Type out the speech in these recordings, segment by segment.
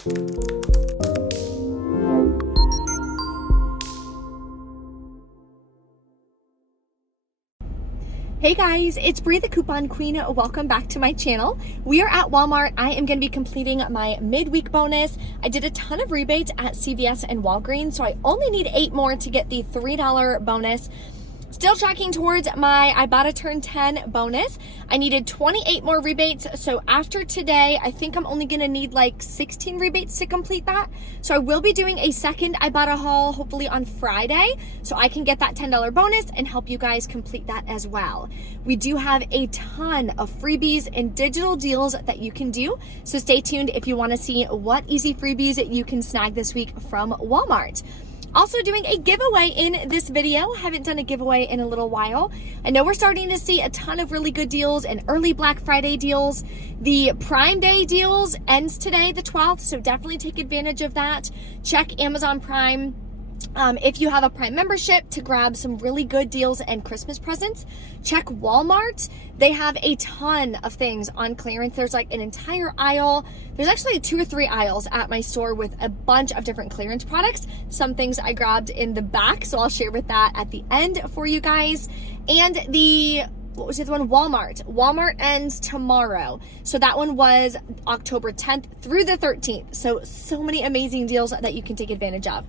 Hey guys, it's Bree the Coupon Queen. Welcome back to my channel. We are at Walmart. I am going to be completing my midweek bonus. I did a ton of rebates at CVS and Walgreens, so I only need 8 more to get the $3 bonus. Still tracking towards my Ibotta Turn 10 bonus. I needed 28 more rebates, so after today, I think I'm only gonna need like 16 rebates to complete that. So I will be doing a second Ibotta haul, hopefully on Friday, so I can get that $10 bonus and help you guys complete that as well. We do have a ton of freebies and digital deals that you can do, so stay tuned if you wanna see what easy freebies you can snag this week from Walmart. Also doing a giveaway in this video. Haven't done a giveaway in a little while. I know we're starting to see a ton of really good deals and early Black Friday deals. The Prime Day deals ends today, the 12th, so definitely take advantage of that. Check Amazon Prime. If you have a Prime membership to grab some really good deals and Christmas presents. Check Walmart. They have a ton of things on clearance. There's like an entire aisle. There's actually 2 or 3 aisles at my store with a bunch of different clearance products. Some things I grabbed in the back, so I'll share with that at the end for you guys. And what was the other one? Walmart. Walmart ends tomorrow. So that one was October 10th through the 13th. So many amazing deals that you can take advantage of.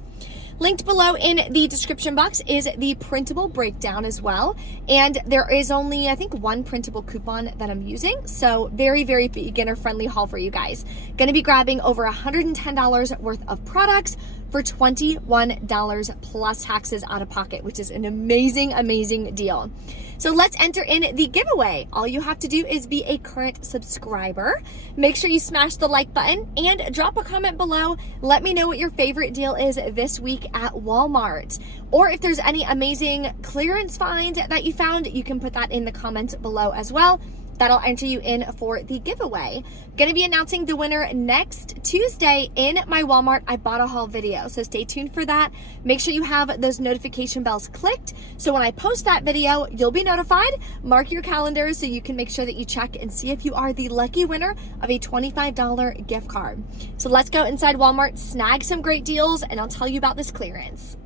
Linked below in the description box is the printable breakdown as well. And there is only, I think, 1 printable coupon that I'm using. So very, very beginner friendly haul for you guys. Gonna be grabbing over $110 worth of products for $21 plus taxes out of pocket, which is an amazing, amazing deal. So let's enter in the giveaway. All you have to do is be a current subscriber. Make sure you smash the like button and drop a comment below. Let me know what your favorite deal is this week at Walmart. Or if there's any amazing clearance find that you found, you can put that in the comments below as well. That'll enter you in for the giveaway. Gonna be announcing the winner next Tuesday in my Walmart Ibotta haul video, so stay tuned for that. Make sure you have those notification bells clicked, so when I post that video, you'll be notified. Mark your calendars so you can make sure that you check and see if you are the lucky winner of a $25 gift card. So let's go inside Walmart, snag some great deals, and I'll tell you about this clearance.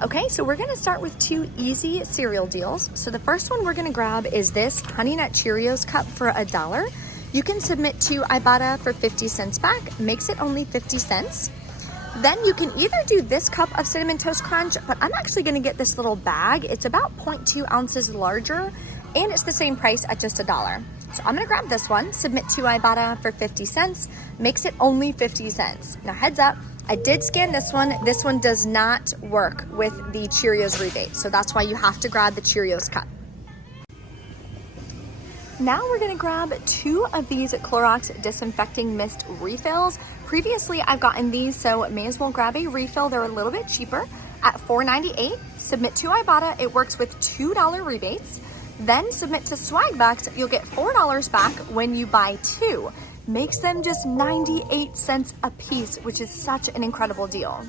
Okay, so we're gonna start with 2 easy cereal deals. So the first one we're gonna grab is this Honey Nut Cheerios Cup for $1. You can submit to Ibotta for 50 cents back, makes it only 50 cents. Then you can either do this cup of Cinnamon Toast Crunch, but I'm actually gonna get this little bag. It's about 0.2 ounces larger, and it's the same price at just $1. So I'm gonna grab this one, submit to Ibotta for 50 cents, makes it only 50 cents. Now heads up, I did scan this one. This one does not work with the Cheerios rebate, so that's why you have to grab the Cheerios Cup. Now we're gonna grab 2 of these Clorox Disinfecting Mist refills. Previously, I've gotten these, so may as well grab a refill. They're a little bit cheaper at $4.98. Submit to Ibotta. It works with $2 rebates. Then submit to Swagbucks. You'll get $4 back when you buy 2. Makes them just 98 cents a piece, which is such an incredible deal.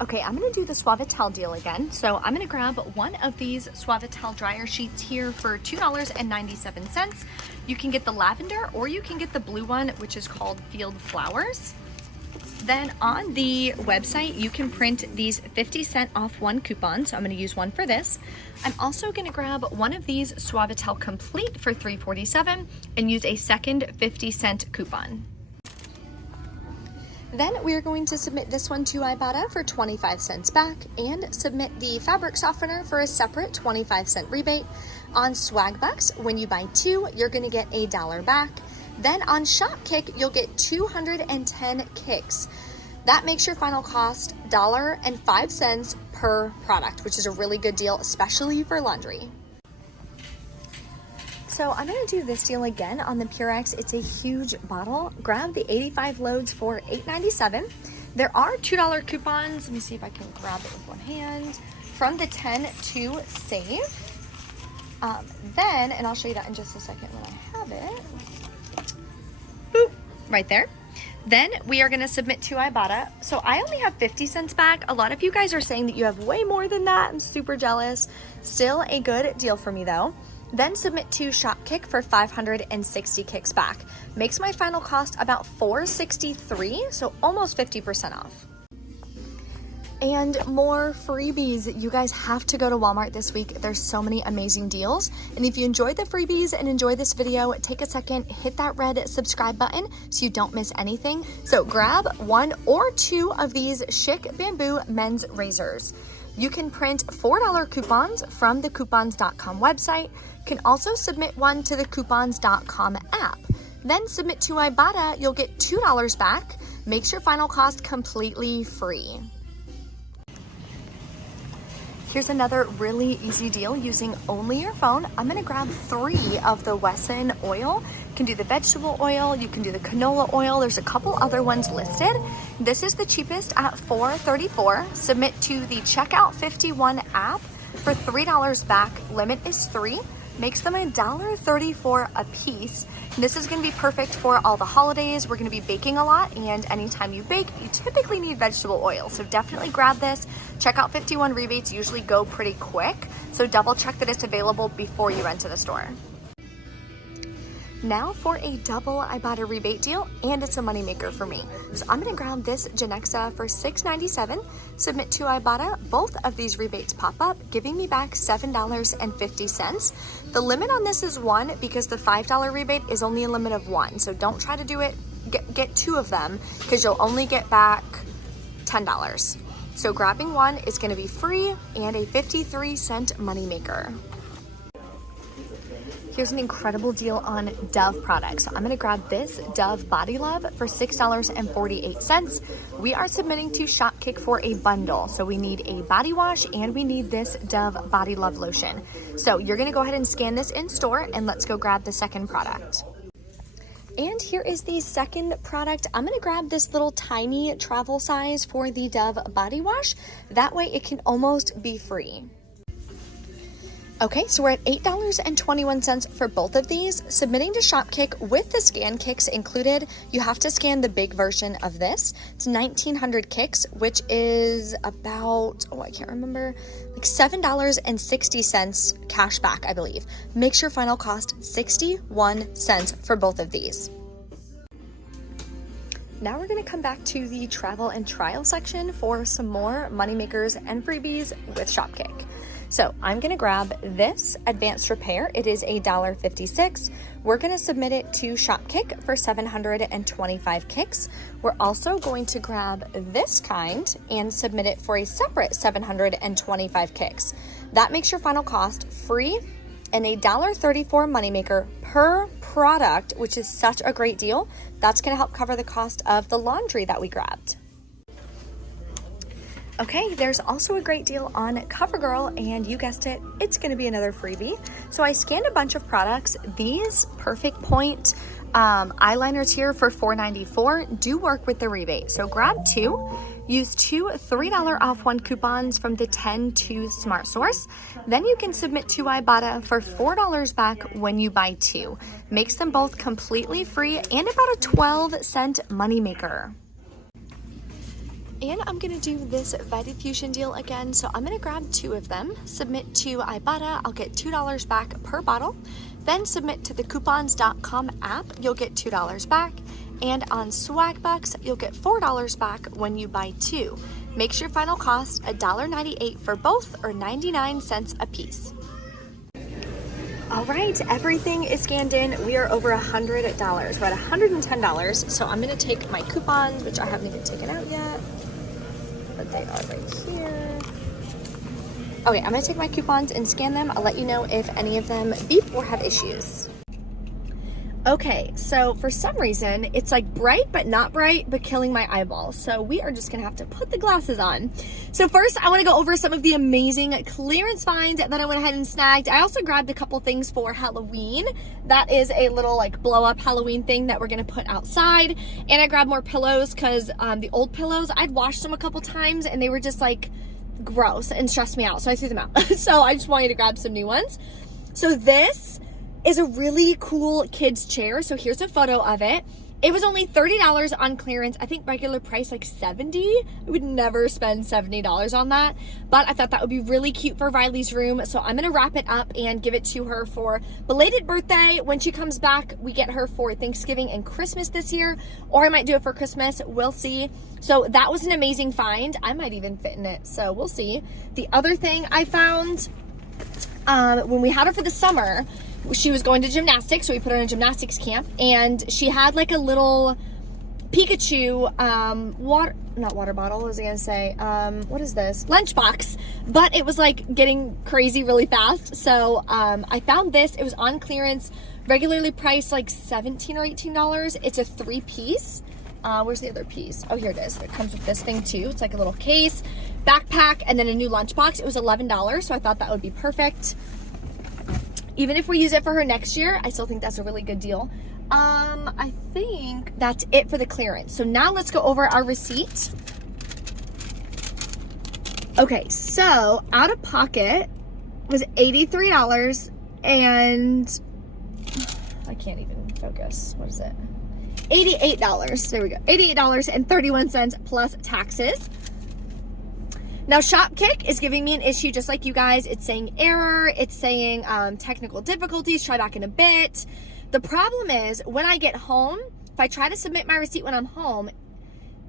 Okay, I'm gonna do the Suavitel deal again. So I'm gonna grab one of these Suavitel dryer sheets here for $2.97. You can get the lavender or you can get the blue one, which is called Field Flowers. Then on the website, you can print these 50-cent off 1 coupon. So I'm gonna use one for this. I'm also gonna grab one of these Suavitel Complete for $3.47 and use a second 50-cent coupon. Then we're going to submit this one to Ibotta for 25 cents back and submit the fabric softener for a separate 25-cent rebate. On Swagbucks, when you buy 2, you're gonna get $1 back. Then on Shopkick, you'll get 210 kicks. That makes your final cost $1.05 per product, which is a really good deal, especially for laundry. So I'm gonna do this deal again on the Purex. It's a huge bottle. Grab the 85 loads for $8.97. There are $2 coupons. Let me see if I can grab it with one hand. From the 10 to save. And I'll show you that in just a second when I have it. Boop, right there. Then we are gonna submit to Ibotta. So I only have 50 cents back. A lot of you guys are saying that you have way more than that. I'm super jealous. Still a good deal for me though. Then submit to Shopkick for 560 kicks back. Makes my final cost about $463, so almost 50% off. And more freebies. You guys have to go to Walmart this week. There's so many amazing deals. And if you enjoyed the freebies and enjoyed this video, take a second, hit that red subscribe button so you don't miss anything. So grab 1 or 2 of these Chic Bamboo men's razors. You can print $4 coupons from the coupons.com website. You can also submit one to the coupons.com app. Then submit to Ibotta, you'll get $2 back. Makes your final cost completely free. Here's another really easy deal using only your phone. I'm gonna grab 3 of the Wesson oil. You can do the vegetable oil, you can do the canola oil. There's a couple other ones listed. This is the cheapest at $4.34. Submit to the Checkout 51 app for $3 back. Limit is 3. Makes them $1.34 a piece. This is gonna be perfect for all the holidays. We're gonna be baking a lot, and anytime you bake, you typically need vegetable oil. So definitely grab this. Checkout 51 rebates usually go pretty quick, so double check that it's available before you enter the store. Now for a double Ibotta rebate deal, and it's a moneymaker for me. So I'm gonna grab this Genexa for $6.97, submit to Ibotta. Both of these rebates pop up, giving me back $7.50. The limit on this is 1 because the $5 rebate is only a limit of 1. So don't try to do it, get 2 of them because you'll only get back $10. So grabbing 1 is gonna be free and a 53-cent moneymaker. Here's an incredible deal on Dove products. So I'm gonna grab this Dove Body Love for $6.48. We are submitting to Shopkick for a bundle. So we need a body wash and we need this Dove Body Love lotion. So you're gonna go ahead and scan this in store, and let's go grab the second product. And here is the second product. I'm gonna grab this little tiny travel size for the Dove body wash. That way it can almost be free. Okay, so we're at $8.21 for both of these. Submitting to Shopkick with the scan kicks included. You have to scan the big version of this. It's 1,900 kicks, which is about, I can't remember, like $7.60 cash back, I believe. Makes your final cost 61 cents for both of these. Now we're gonna come back to the travel and trial section for some more moneymakers and freebies with Shopkick. So I'm gonna grab this advanced repair. It is $1.56. We're gonna submit it to Shopkick for 725 kicks. We're also going to grab this kind and submit it for a separate 725 kicks. That makes your final cost free and a $1.34 moneymaker per product, which is such a great deal. That's gonna help cover the cost of the laundry that we grabbed. Okay, there's also a great deal on Covergirl, and you guessed it, it's gonna be another freebie. So I scanned a bunch of products. These Perfect Point eyeliners here for $4.94 do work with the rebate. So grab 2, use 2 $3 off 1 coupons from the 10-2 Smart Source. Then you can submit to Ibotta for $4 back when you buy 2. Makes them both completely free and about a 12-cent moneymaker. And I'm gonna do this Vitafusion deal again. So I'm gonna grab 2 of them, submit to Ibotta, I'll get $2 back per bottle. Then submit to the coupons.com app, you'll get $2 back. And on Swagbucks, you'll get $4 back when you buy 2. Makes your final cost $1.98 for both, or 99 cents a piece. All right, everything is scanned in. We are over $100. We're at $110. So I'm gonna take my coupons, which I haven't even taken out yet, but they are right here. Okay, I'm gonna take my coupons and scan them. I'll let you know if any of them beep or have issues. Okay, so for some reason, it's like bright, but not bright, but killing my eyeballs. So we are just gonna have to put the glasses on. So first, I wanna go over some of the amazing clearance finds that I went ahead and snagged. I also grabbed a couple things for Halloween. That is a little like blow up Halloween thing that we're gonna put outside. And I grabbed more pillows because the old pillows, I'd washed them a couple times and they were just like gross and stressed me out. So I threw them out. So I just wanted to grab some new ones. So this is a really cool kids chair. So here's a photo of it. It was only $30 on clearance. I think regular price like $70. I would never spend $70 on that, but I thought that would be really cute for Riley's room. So I'm gonna wrap it up and give it to her for belated birthday. When she comes back, we get her for Thanksgiving and Christmas this year, or I might do it for Christmas. We'll see. So that was an amazing find. I might even fit in it, so we'll see. The other thing I found, when we had her for the summer, she was going to gymnastics, so we put her in a gymnastics camp, and she had like a little Pikachu not water bottle, what was I gonna say? What is this? Lunchbox. But it was like getting crazy really fast. So I found this. It was on clearance, regularly priced like $17 or $18. It's a 3-piece. Where's the other piece? Oh, here it is. It comes with this thing too. It's like a little case, backpack, and then a new lunchbox. It was $11, so I thought that would be perfect. Even if we use it for her next year, I still think that's a really good deal. I think that's it for the clearance. So now let's go over our receipt. Okay, so out of pocket was $83, and I can't even focus. What is it? $88. There we go. $88.31 plus taxes. Now, Shopkick is giving me an issue just like you guys. It's saying error. It's saying technical difficulties. Try back in a bit. The problem is when I get home, if I try to submit my receipt when I'm home,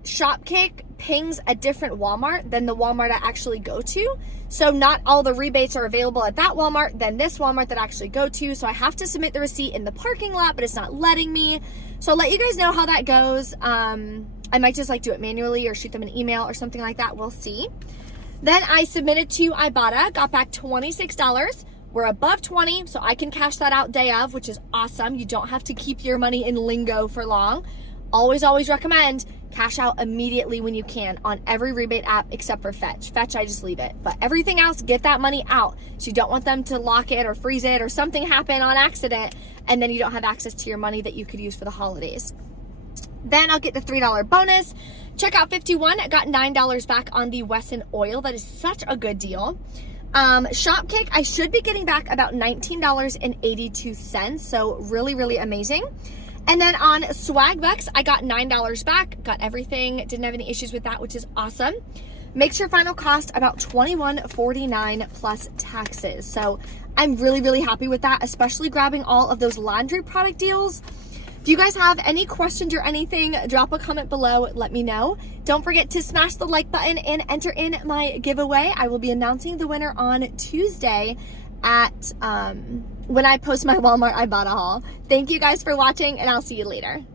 Shopkick pings a different Walmart than the Walmart I actually go to. So not all the rebates are available at that Walmart than this Walmart that I actually go to. So I have to submit the receipt in the parking lot, but it's not letting me. So I'll let you guys know how that goes. I might just like do it manually or shoot them an email or something like that. We'll see. Then I submitted to Ibotta, got back $26. We're above 20, so I can cash that out day of, which is awesome. You don't have to keep your money in lingo for long. Always, always recommend cash out immediately when you can on every rebate app except for Fetch. Fetch, I just leave it. But everything else, get that money out. So you don't want them to lock it or freeze it or something happen on accident, and then you don't have access to your money that you could use for the holidays. Then I'll get the $3 bonus. Checkout 51, I got $9 back on the Wesson oil. That is such a good deal. Shopkick, I should be getting back about $19.82. So really, really amazing. And then on Swagbucks, I got $9 back, got everything, didn't have any issues with that, which is awesome. Makes your final cost about $21.49 plus taxes. So I'm really, really happy with that, especially grabbing all of those laundry product deals. If you guys have any questions or anything, drop a comment below, let me know. Don't forget to smash the like button and enter in my giveaway. I will be announcing the winner on Tuesday at when I post my Walmart Ibotta haul. Thank you guys for watching, and I'll see you later.